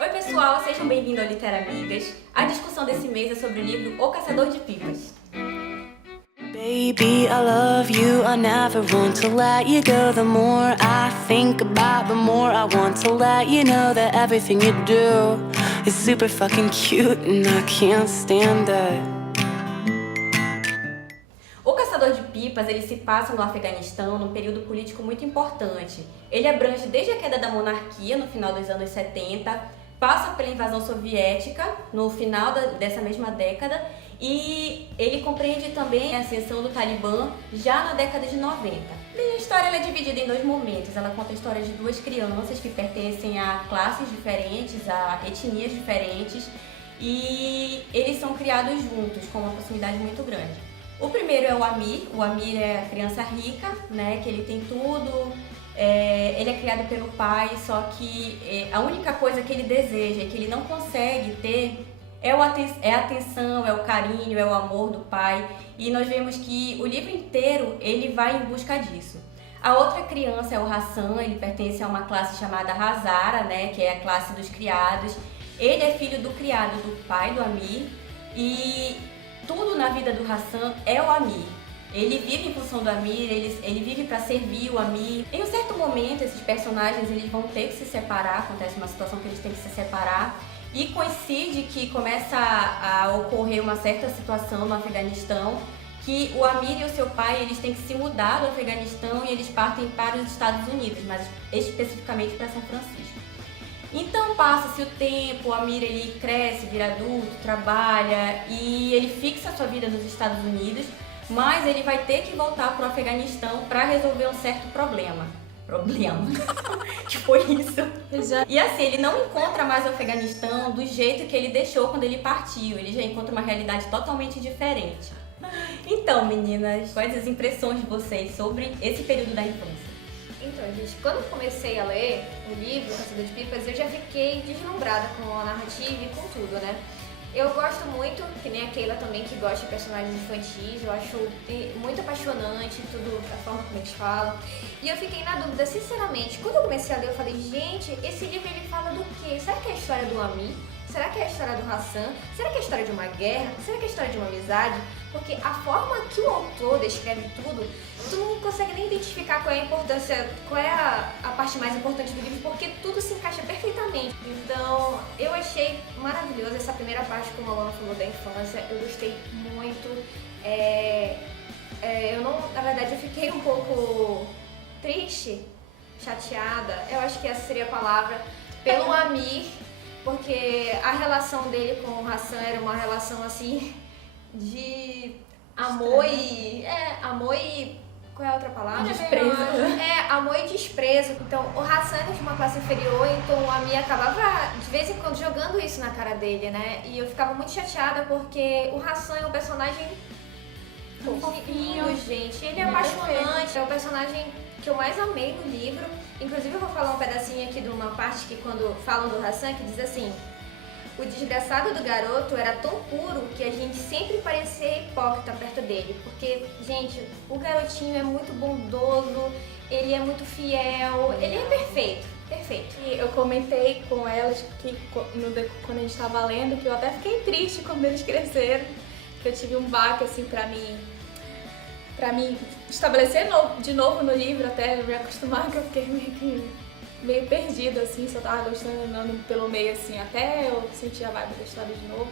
Oi pessoal, sejam bem-vindos ao Literamigas. A discussão desse mês é sobre o livro O Caçador de Pipas. Baby, I love you, I never want to let you go. The more I think about, the more I want to let you know that everything you do is super fucking cute and I can't stand it. O Caçador de Pipas, ele se passa no Afeganistão num período político muito importante. Ele abrange desde a queda da monarquia no final dos anos 70, passa pela invasão soviética no final dessa mesma década e ele compreende também a ascensão do Talibã já na década de 90. Bem, a história ela é dividida em dois momentos. Ela conta a história de duas crianças que pertencem a classes diferentes, a etnias diferentes e eles são criados juntos com uma proximidade muito grande. O primeiro é o Amir. O Amir é a criança rica, né, que ele tem tudo, ele é criado pelo pai, só que a única coisa que ele deseja e que ele não consegue ter é a atenção, é o carinho, é o amor do pai. E nós vemos que o livro inteiro ele vai em busca disso. A outra criança é o Hassan, ele pertence a uma classe chamada Hazara, né, que é a classe dos criados. Ele é filho do criado do pai do Amir e tudo na vida do Hassan é o Amir. Ele vive em função do Amir, ele vive para servir o Amir. Em um certo momento, esses personagens eles vão ter que se separar, acontece uma situação que eles têm que se separar e coincide que começa a ocorrer uma certa situação no Afeganistão que o Amir e o seu pai eles têm que se mudar do Afeganistão e eles partem para os Estados Unidos, mas especificamente para São Francisco. Então passa-se o tempo, o Amir ele cresce, vira adulto, trabalha e ele fixa a sua vida nos Estados Unidos, mas ele vai ter que voltar para o Afeganistão para resolver um certo problema. Que foi isso. E assim, ele não encontra mais o Afeganistão do jeito que ele deixou quando ele partiu, ele já encontra uma realidade totalmente diferente. Então, meninas, quais as impressões de vocês sobre esse período da infância? Então, gente, quando eu comecei a ler o livro, Caçador de Pipas, eu já fiquei deslumbrada com a narrativa e com tudo, né? Eu gosto muito, que nem a Keila também, que gosta de personagens infantis, eu acho muito apaixonante tudo, a forma como eles falam. E eu fiquei na dúvida, sinceramente, quando eu comecei a ler, eu falei, gente, esse livro ele fala do quê? Será que é a história do Amir? Será que é a história do Hassan? Será que é a história de uma guerra? Será que é a história de uma amizade? Porque a forma que o autor descreve tudo, tu não consegue nem identificar qual é a importância, qual é a parte mais importante do livro, porque tudo se encaixa perfeitamente. Então, eu achei maravilhoso essa primeira parte, como a Luana falou, da infância. Eu gostei muito. Eu não, na verdade, eu fiquei um pouco triste, chateada, eu acho que essa seria a palavra, pelo Amir, porque a relação dele com o Hassan era uma relação assim de amor e qual é a outra palavra? Desprezo. Amor e desprezo. Então, o Hassan é de uma classe inferior, então o Amir acabava de vez em quando jogando isso na cara dele, né? E eu ficava muito chateada porque o Hassan é um personagem lindo, gente. Ele é apaixonante, é o personagem que eu mais amei no livro. Inclusive eu vou falar um pedacinho aqui de uma parte que quando falam do Hassan, que diz assim: o desgraçado do garoto era tão puro que a gente sempre parecia hipócrita perto dele. Porque, gente, o garotinho é muito bondoso, ele é muito fiel, ele é perfeito, perfeito. E eu comentei com elas que quando a gente estava lendo, que eu até fiquei triste quando eles cresceram, que eu tive um baque assim pra mim estabelecer de novo no livro, até me acostumar, que eu fiquei meio perdida, assim, se eu tava gostando andando pelo meio, assim, até eu sentir a vibe da história de novo.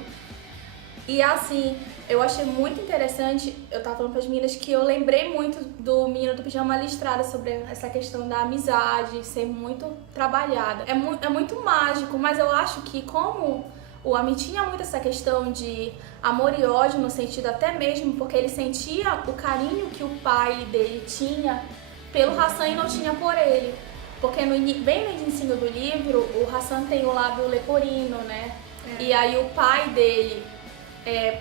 E assim, eu achei muito interessante, eu tava falando pras meninas que eu lembrei muito do Menino do Pijama Listrado sobre essa questão da amizade ser muito trabalhada. É muito mágico, mas eu acho que como o Amir tinha muito essa questão de amor e ódio, no sentido até mesmo porque ele sentia o carinho que o pai dele tinha pelo Hassan e não tinha por ele. Porque bem no início do livro, o Hassan tem o lado leporino, né? E aí o pai dele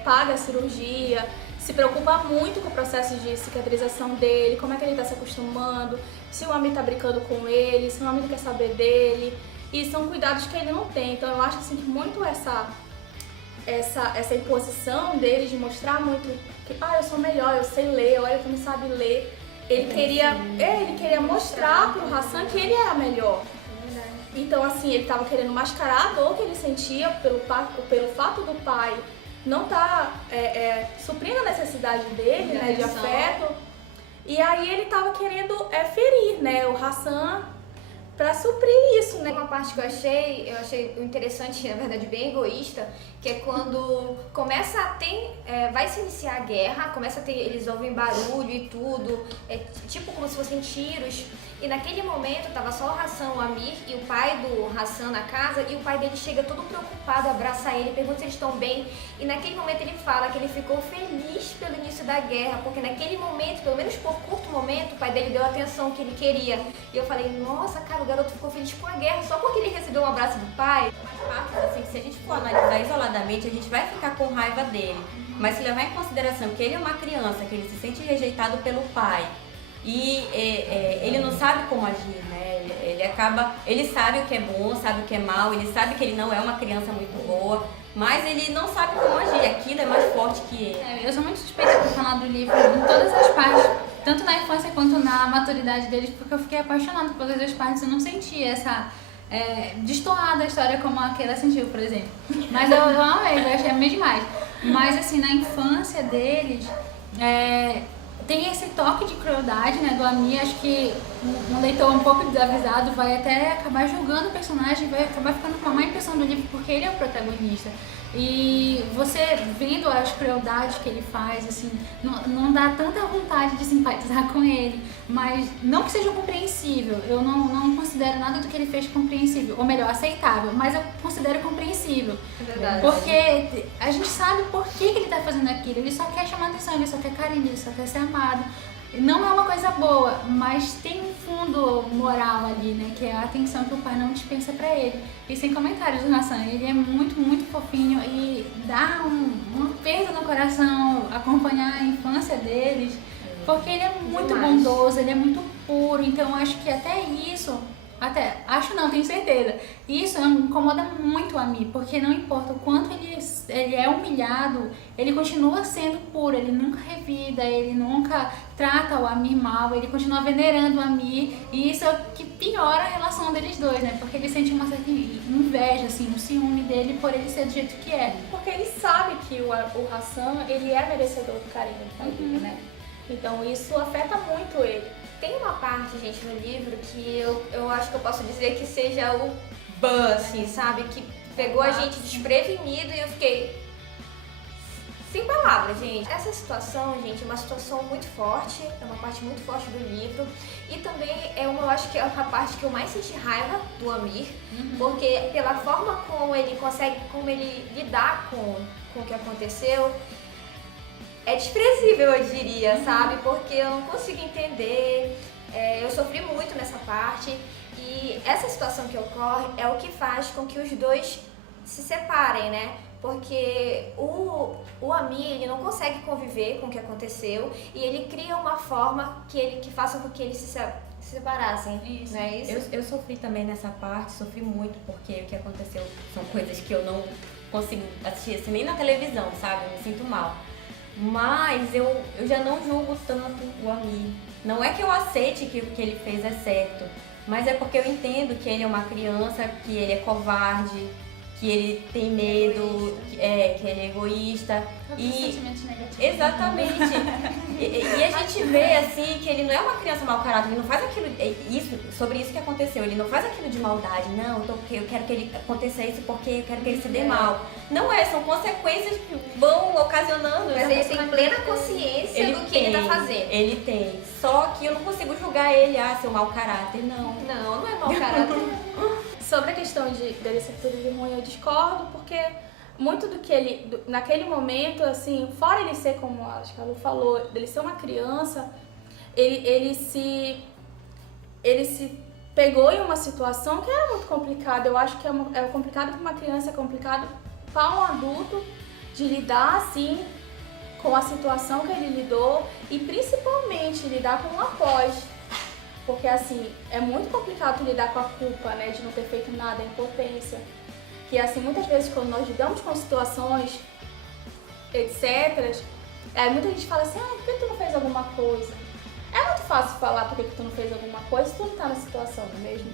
paga a cirurgia, se preocupa muito com o processo de cicatrização dele, como é que ele tá se acostumando, se o Amir tá brincando com ele, se o Amir quer saber dele. E são cuidados que ele não tem. Então eu acho assim, que muito essa imposição dele de mostrar muito que eu sou melhor, eu sei ler, olha como sabe ler. Ele queria mostrar pro Hassan que ele era melhor. Então, assim, ele estava querendo mascarar a dor que ele sentia pelo fato do pai não estar suprindo a necessidade dele, né, de afeto. E aí ele estava querendo ferir, né, o Hassan para suprir isso, né? Uma parte que eu achei interessante, na verdade bem egoísta, que é quando começa a ter, vai se iniciar a guerra, eles ouvem barulho e tudo, tipo como se fossem tiros, e naquele momento tava só o Hassan, o Amir e o pai do Hassan na casa, e o pai dele chega todo preocupado, abraça ele, pergunta se eles estão bem, e naquele momento ele fala que ele ficou feliz pelo início da guerra, porque naquele momento, pelo menos por curto momento, o pai dele deu a atenção que ele queria, e eu falei, nossa, cara, o garoto ficou feliz com a guerra só porque ele recebeu um abraço do pai. Assim, se a gente for analisar isoladamente, a gente vai ficar com raiva dele. Mas se levar em consideração que ele é uma criança, que ele se sente rejeitado pelo pai e ele não sabe como agir, né? Ele sabe o que é bom, sabe o que é mal, ele sabe que ele não é uma criança muito boa, mas ele não sabe como agir. Aquilo é mais forte que ele. Eu sou muito suspeita por falar do livro em todas as partes, tanto na infância quanto na maturidade deles, porque eu fiquei apaixonada por todas as partes, eu não senti essa destoar da história como a Keila sentiu, por exemplo. Mas eu amei, eu amei demais. Mas assim, na infância deles, tem esse toque de crueldade, né, do Amir. Acho que um leitor um pouco desavisado vai até acabar julgando o personagem, vai acabar ficando com a má impressão do livro, porque ele é o protagonista. E você vendo as crueldades que ele faz, assim, não dá tanta vontade de simpatizar com ele, mas não que seja compreensível, eu não considero nada do que ele fez compreensível, ou melhor, aceitável, mas eu considero compreensível. É verdade. Porque a gente sabe por que ele tá fazendo aquilo, ele só quer chamar atenção, ele só quer carinho, ele só quer ser amado. Não é uma coisa boa, mas tem um fundo moral ali, né? Que é a atenção que o pai não dispensa pra ele. E sem comentários, o Hassan, ele é muito, muito fofinho e dá um aperto no coração acompanhar a infância deles, porque ele é muito bondoso, ele é muito puro, então eu acho que até isso... tenho certeza. Isso incomoda muito a mim, porque não importa o quanto ele é humilhado, ele continua sendo puro, ele nunca revida, ele nunca trata o Amir mal, ele continua venerando o Amir, e isso é o que piora a relação deles dois, né? Porque ele sente uma certa inveja, assim, um ciúme dele por ele ser do jeito que é. Porque ele sabe que o Hassan, ele é merecedor do carinho do pai dele, né? Então isso afeta muito ele. Tem uma parte, gente, no livro que eu acho que eu posso dizer que seja o ban, assim, sabe? Que pegou a gente desprevenido e eu fiquei sem palavras, gente. Essa situação, gente, é uma situação muito forte, é uma parte muito forte do livro. E também eu acho que é a parte que eu mais senti raiva do Amir, porque pela forma como ele lidar com o que aconteceu, é desprezível, eu diria, sabe? Porque eu não consigo entender, eu sofri muito nessa parte e essa situação que ocorre é o que faz com que os dois se separem, né? Porque o Amir, ele não consegue conviver com o que aconteceu e ele cria uma forma que faça com que eles se separassem. Isso. Não é isso? Eu sofri também nessa parte, sofri muito, porque o que aconteceu são coisas que eu não consigo assistir assim, nem na televisão, sabe? Eu me sinto mal. Mas eu já não julgo tanto o Amir. Não é que eu aceite que o que ele fez é certo, mas é porque eu entendo que ele é uma criança, que ele é covarde, que ele tem medo, que ele é egoísta. Sentimentos negativos. Exatamente. E a gente vê assim que ele não é uma criança mau caráter, ele não faz aquilo, sobre isso que aconteceu, ele não faz aquilo de maldade, não, eu quero que ele aconteça isso porque eu quero que ele se dê mal. Não são consequências que vão ocasionando. Mas ele tem plena consciência do que ele tá fazendo. Ele tem, só que eu não consigo julgar ele, seu mau caráter, não. Não é mau caráter. Sobre a questão dele ser tudo de ruim, eu discordo, porque muito do que ele, naquele momento, assim, fora ele ser, como a Lu falou, dele ser uma criança, ele se pegou em uma situação que era muito complicada. Eu acho que é complicado para uma criança, é complicado para um adulto de lidar, assim, com a situação que ele lidou e principalmente lidar com o após. Porque, assim, é muito complicado lidar com a culpa, né, de não ter feito nada, a impotência. Que, assim, muitas vezes quando nós lidamos com situações, etc., muita gente fala assim, por que tu não fez alguma coisa? É muito fácil falar por que tu não fez alguma coisa se tu não tá na situação, não é mesmo?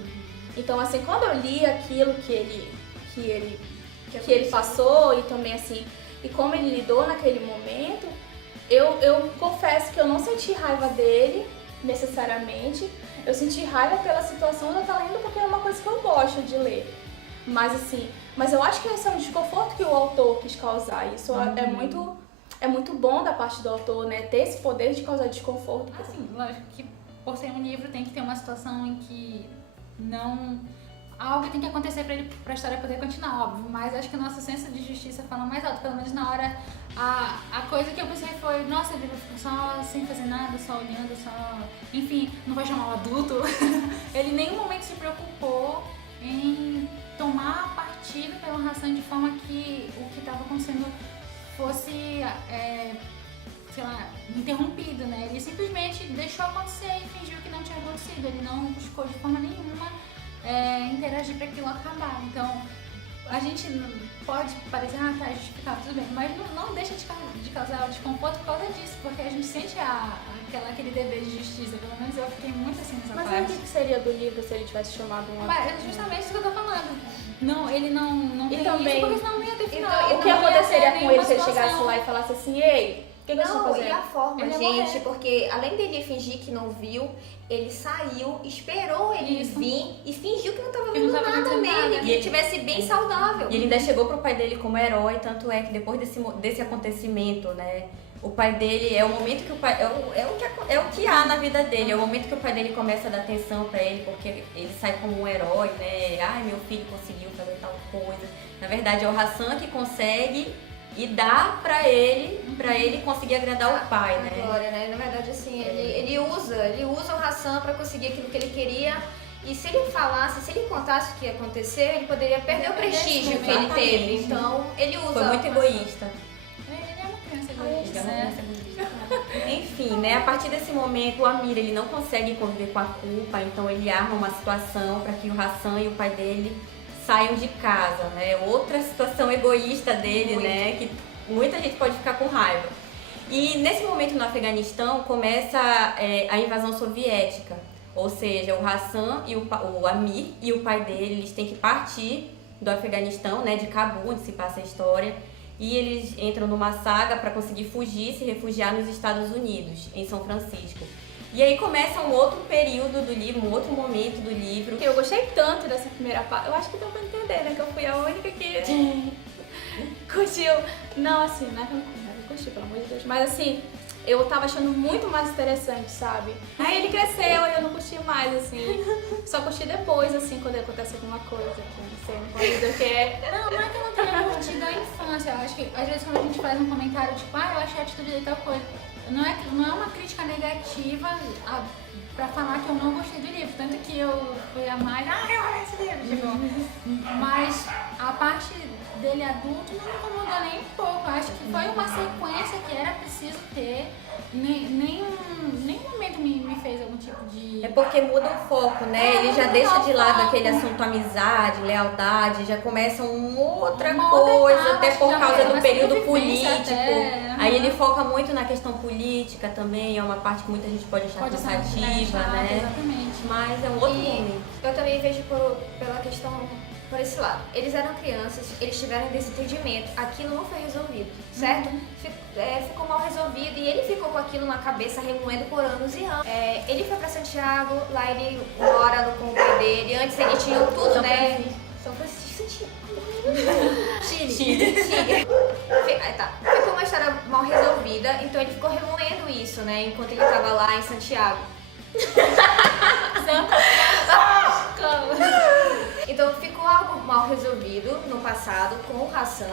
Então, assim, quando eu li aquilo que ele passou e também, assim, e como ele lidou naquele momento, eu confesso que eu não senti raiva dele, necessariamente. Eu senti raiva pela situação de eu estar lendo porque é uma coisa que eu gosto de ler. Mas, assim, eu acho que esse é um desconforto que o autor quis causar. Isso é muito bom da parte do autor, né? Ter esse poder de causar desconforto. Assim, lógico que por ser um livro tem que ter uma situação em que algo tem que acontecer pra história poder continuar, óbvio. Mas acho que o nosso senso de justiça fala mais alto. Pelo menos na hora, a coisa que eu pensei foi, nossa, ele ficou só sem fazer nada, só olhando, só... Enfim, não vai chamar o adulto. Ele em nenhum momento se preocupou em tomar partido pela Hassan de forma que o que estava acontecendo fosse, sei lá, interrompido, né? Ele simplesmente deixou acontecer e fingiu que não tinha acontecido. Ele não buscou de forma nenhuma interagir para aquilo acabar. Então, a gente pode parecer, tá justificado, tudo bem, mas não deixa de causar desconforto por causa disso, porque a gente sente aquele dever de justiça. Pelo menos eu fiquei muito assim nessa Mas parte. o que seria do livro se ele tivesse chamado um Mas é justamente isso que eu tô falando. Não, ele não E tem também- isso, porque senão não ia ter final. O que aconteceria com ele se ele chegasse lá e falasse assim, ei, o que você está Não, fazendo? e a forma, Ele ia gente, morrer. porque além dele fingir que não viu, ele saiu, esperou ele Isso. vir e fingiu que não estava Que não vendo tava nada vendo nele, nada. que E ele ele- estivesse bem saudável. E ele ainda chegou pro pai dele como herói, tanto é que depois desse acontecimento, né, o pai dele é o momento que o pai é o que há na vida dele, é o momento que o pai dele começa a dar atenção pra ele, porque ele sai como um herói, né? Ai, meu filho conseguiu fazer tal coisa. Na verdade é o Hassan que consegue e dá pra ele conseguir agradar o pai, né? Agora, né? Na verdade, assim, ele usa o Hassan pra conseguir aquilo que ele queria. E se ele falasse, se ele contasse o que ia acontecer, ele poderia perder o prestígio que ele teve. Exatamente. Então, ele usa. Foi muito egoísta. Ele é uma criança Ele egoísta, é uma né? criança egoísta. Enfim, né? A partir desse momento, o Amir ele não consegue conviver com a culpa, então ele arma uma situação para que o Hassan e o pai dele saiam de casa, né? Outra situação egoísta dele, né? Que muita gente pode ficar com raiva. E nesse momento no Afeganistão começa a invasão soviética, ou seja, o Hassan e o Amir e o pai dele eles têm que partir do Afeganistão, né? De Cabul, onde se passa a história. E eles entram numa saga para conseguir fugir, se refugiar nos Estados Unidos, em São Francisco. E aí começa um outro período do livro, um outro momento do livro. Eu gostei tanto dessa primeira parte. Eu acho que deu pra entender, né? Que eu fui a única que curtiu. Não, assim, não é que eu não curti, pelo amor de Deus. Mas assim, eu tava achando muito mais interessante, sabe? Aí ele cresceu e eu não curti mais, assim. Só curti depois, assim, quando acontece alguma coisa que eu não sei, não posso dizer o que é. Não é que eu não tenha curtido a infância. Eu acho que às vezes quando a gente faz um comentário tipo, eu achei a atitude dele tal coisa, não é uma crítica negativa pra falar que eu não gostei do livro. Tanto que eu fui a mais, eu amei esse livro, tipo. Mas a parte dele adulto não me incomodou nem um pouco. Eu acho que foi uma sequência que era preciso ter. Nenhum momento me fez algum tipo de... É porque muda o foco, né? Ele já deixa de lado aquele assunto amizade, lealdade, já começa uma outra coisa, etapa, até por já causa começa do uma período sobrevivência político. até, Aí ele foca muito na questão política também, é uma parte que muita gente pode achar Pode ser cansativa, chato, né? Exatamente. Mas é um outro E momento. eu também vejo pela questão, por esse lado. Eles eram crianças, eles tiveram desentendimento, aquilo não foi resolvido, certo? Ficou mal resolvido e ele ficou com aquilo na cabeça, remoendo por anos e anos. Ele foi pra Santiago, lá ele mora com o pai dele, antes ele tinha tudo, São né? Francisco. São Francisco, Santiago. Chile. Ficou uma história mal resolvida, então ele ficou remoendo isso, né? Enquanto ele tava lá em Santiago. Então ficou algo mal resolvido no passado com o Hassan.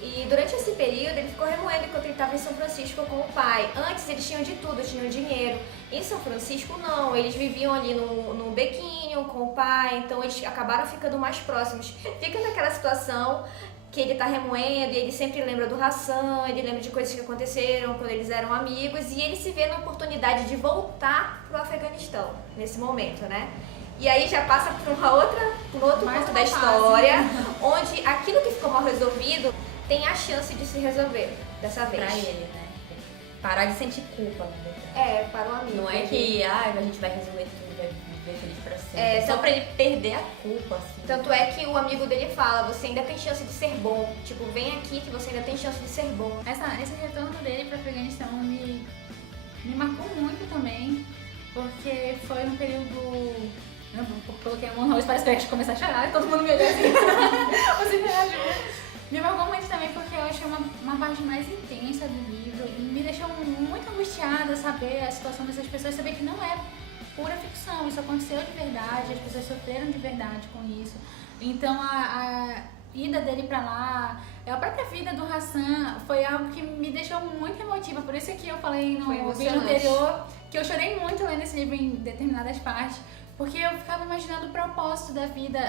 E durante esse período ele ficou remoendo enquanto ele estava em São Francisco com o pai. Antes eles tinham de tudo, tinham dinheiro. Em São Francisco não, eles viviam ali no bequinho com o pai, então eles acabaram ficando mais próximos. Fica naquela situação que ele tá remoendo e ele sempre lembra do Hassan, ele lembra de coisas que aconteceram quando eles eram amigos e ele se vê na oportunidade de voltar pro Afeganistão nesse momento, né? E aí já passa por um outro Mais ponto uma da fase. história, onde aquilo que ficou mal resolvido tem a chance de se resolver dessa vez. Pra ele, né? Parar de sentir culpa, na verdade. Para o amigo. Não é que a gente vai resolver tudo, vai viver feliz pra sempre. Só pra ele perder a culpa, assim. Tanto é que o amigo dele fala, você ainda tem chance de ser bom. Tipo, vem aqui que você ainda tem chance de ser bom. Esse retorno dele para Afeganistão me marcou muito também, porque foi um período... Eu coloquei a mão no rosto, parece que eu ia começar a chorar e todo mundo me olhou assim. Você me ajuda. Me marcou muito também porque eu achei uma parte mais intensa do livro e me deixou muito angustiada saber a situação dessas pessoas, saber que não é pura ficção, isso aconteceu de verdade, as pessoas sofreram de verdade com isso. Então a ida dele pra lá, a própria vida do Hassan foi algo que me deixou muito emotiva, por isso que eu falei no vídeo anterior que eu chorei muito lendo esse livro em determinadas partes, porque eu ficava imaginando o propósito da vida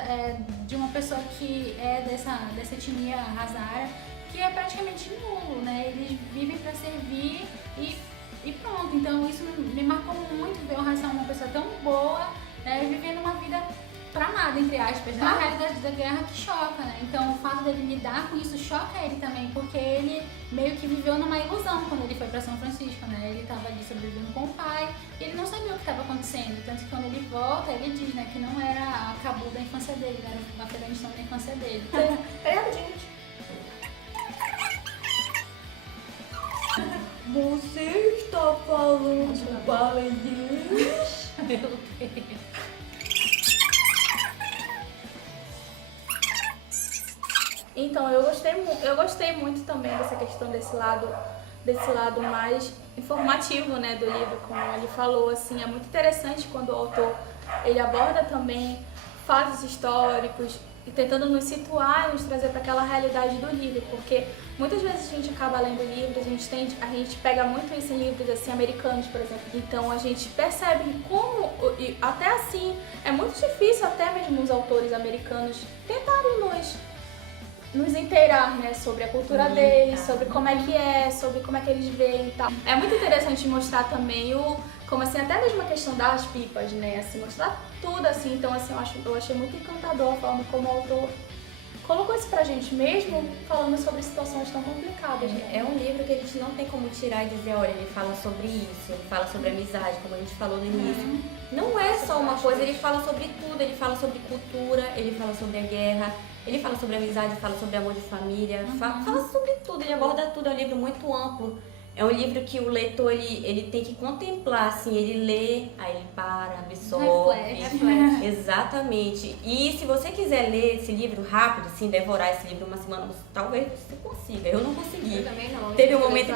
de uma pessoa que é dessa etnia Hazara, que é praticamente nulo, né? Eles vivem pra servir e pronto. Então isso me marcou muito ver o Hassan, uma pessoa tão boa, vivendo uma vida pra nada, entre aspas, né? A realidade da guerra que choca, né? Então o fato dele lidar com isso choca ele também, porque ele meio que viveu numa ilusão quando ele foi pra São Francisco, né? Ele tava ali sobrevivendo com o pai e ele não sabia o que estava acontecendo, tanto que quando ele volta, ele diz, né, que não era a Cabul da infância dele, era o Afeganistão da infância dele. Peraí, rapidinho, gente. Você está falando baleias? Meu Deus. Então, eu gostei muito também dessa questão desse lado mais informativo, né, do livro, como ele falou, assim, é muito interessante quando o autor, ele aborda também fatos históricos e tentando nos situar e nos trazer para aquela realidade do livro, porque muitas vezes a gente acaba lendo livros, a gente pega muito isso em livros, assim, americanos, por exemplo, então a gente percebe que como, e até assim, é muito difícil até mesmo os autores americanos tentarem nos inteirar, né, sobre a cultura deles, sobre como é que eles veem e tal. É muito interessante mostrar também como assim, até mesmo a questão das pipas, né, assim, mostrar tudo assim, então assim, eu achei muito encantador a forma como o autor colocou isso pra gente mesmo, falando sobre situações tão complicadas, né? É um livro que a gente não tem como tirar e dizer, olha, ele fala sobre isso, ele fala sobre amizade, como a gente falou no início. Não é só uma coisa, ele fala sobre tudo, ele fala sobre cultura, ele fala sobre a guerra, ele fala sobre amizade, fala sobre amor de família, fala sobre tudo, ele aborda tudo, é um livro muito amplo. É um livro que o leitor, ele tem que contemplar, assim, ele lê, aí ele para, absorve. Reflete. Exatamente. E se você quiser ler esse livro rápido, assim, devorar esse livro uma semana, talvez você consiga. Eu não consegui. Eu também não. Teve um momento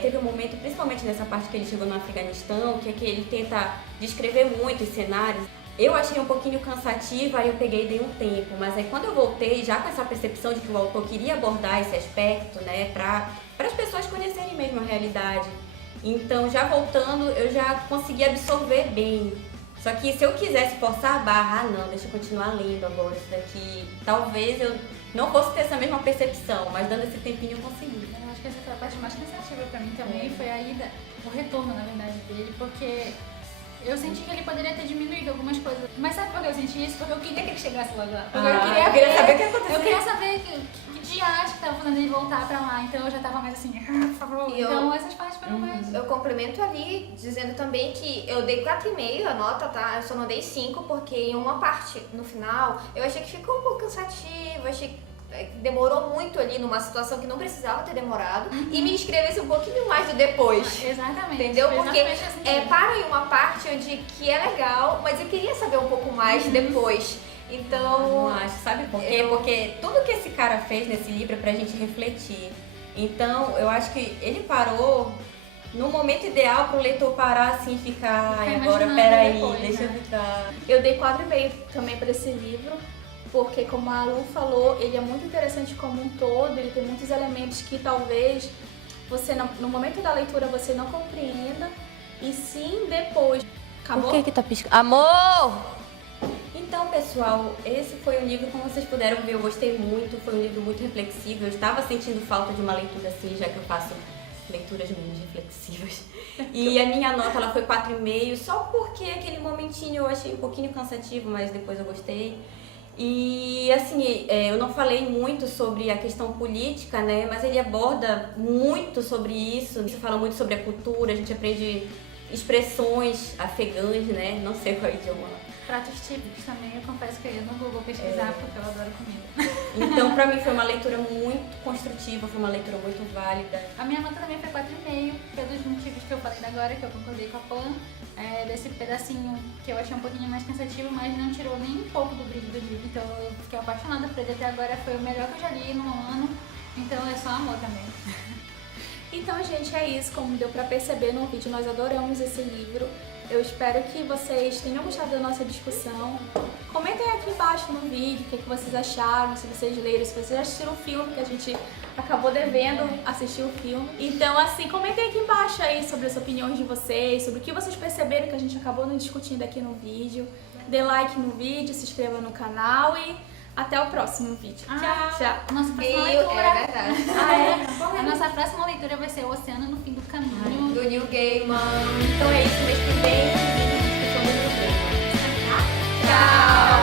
teve um momento, principalmente nessa parte que ele chegou no Afeganistão, que é que ele tenta descrever muito os cenários. Eu achei um pouquinho cansativa, aí eu peguei e dei um tempo, mas aí quando eu voltei, já com essa percepção de que o autor queria abordar esse aspecto, né, para as pessoas conhecerem mesmo a realidade. Então, já voltando, eu já consegui absorver bem. Só que se eu quisesse forçar a barra, não, deixa eu continuar lendo agora isso daqui. Talvez eu não fosse ter essa mesma percepção, mas dando esse tempinho eu consegui. Eu acho que essa foi a parte mais cansativa pra mim também, foi a ida, o retorno, na verdade, dele, porque eu senti que ele poderia ter diminuído algumas coisas. Mas sabe por que eu senti isso? Porque eu queria que ele chegasse logo lá. Porque eu queria saber o que aconteceu. Eu queria saber que diacho que tava fazendo ele voltar pra lá. Então eu já tava mais assim, por favor. Então essas partes foram mais. Eu complemento ali, dizendo também que eu dei 4,5 a nota, tá? Eu só não dei 5, porque em uma parte, no final, eu achei que ficou um pouco cansativo, achei que demorou muito ali numa situação que não precisava ter demorado e me escrevesse um pouquinho mais do depois. Exatamente. Entendeu? Porque assim para em uma parte onde que é legal, mas eu queria saber um pouco mais depois. Então, não acho, sabe por quê? Porque tudo que esse cara fez nesse livro é pra gente refletir. Então, eu acho que ele parou no momento ideal pro leitor parar assim e ficar, agora peraí, deixa eu ficar. Eu dei 4,5 também para esse livro, porque como a Lu falou, ele é muito interessante como um todo, ele tem muitos elementos que talvez você no momento da leitura você não compreenda, e sim depois. Acabou? Por que tá piscando? Amor! Então, pessoal, esse foi um livro, como vocês puderam ver, eu gostei muito, foi um livro muito reflexivo, eu estava sentindo falta de uma leitura assim, já que eu faço leituras menos reflexivas. E a minha nota ela foi 4,5, só porque aquele momentinho eu achei um pouquinho cansativo, mas depois eu gostei. E assim, eu não falei muito sobre a questão política, né, mas ele aborda muito sobre isso, fala muito sobre a cultura, a gente aprende expressões afegãs, né? Não sei qual é o idioma lá. Pratos típicos também, eu confesso que eu ia no Google pesquisar porque eu adoro comida. Então, pra mim foi uma leitura muito construtiva, foi uma leitura muito válida. A minha nota também foi 4,5, pelos motivos que eu falei agora, que eu concordei com a Pan, desse pedacinho que eu achei um pouquinho mais cansativo, mas não tirou nem um pouco do brilho do livro, então eu fiquei apaixonada por ele até agora, foi o melhor que eu já li no ano, então é só amor também. Então, gente, é isso. Como deu pra perceber no vídeo, nós adoramos esse livro. Eu espero que vocês tenham gostado da nossa discussão. Comentem aqui embaixo no vídeo o que vocês acharam, se vocês leram, se vocês assistiram o filme, que a gente acabou devendo assistir o filme. Então, assim, comentem aqui embaixo aí sobre as opiniões de vocês, sobre o que vocês perceberam que a gente acabou discutindo aqui no vídeo. Dê like no vídeo, se inscreva no canal e até o próximo vídeo. Tchau! A nossa próxima leitura. É verdade. A nossa próxima leitura vai ser O Oceano no Fim do Caminho. Do Neil Gaiman. Então é isso, mês que vem, discussão do livro. Tchau!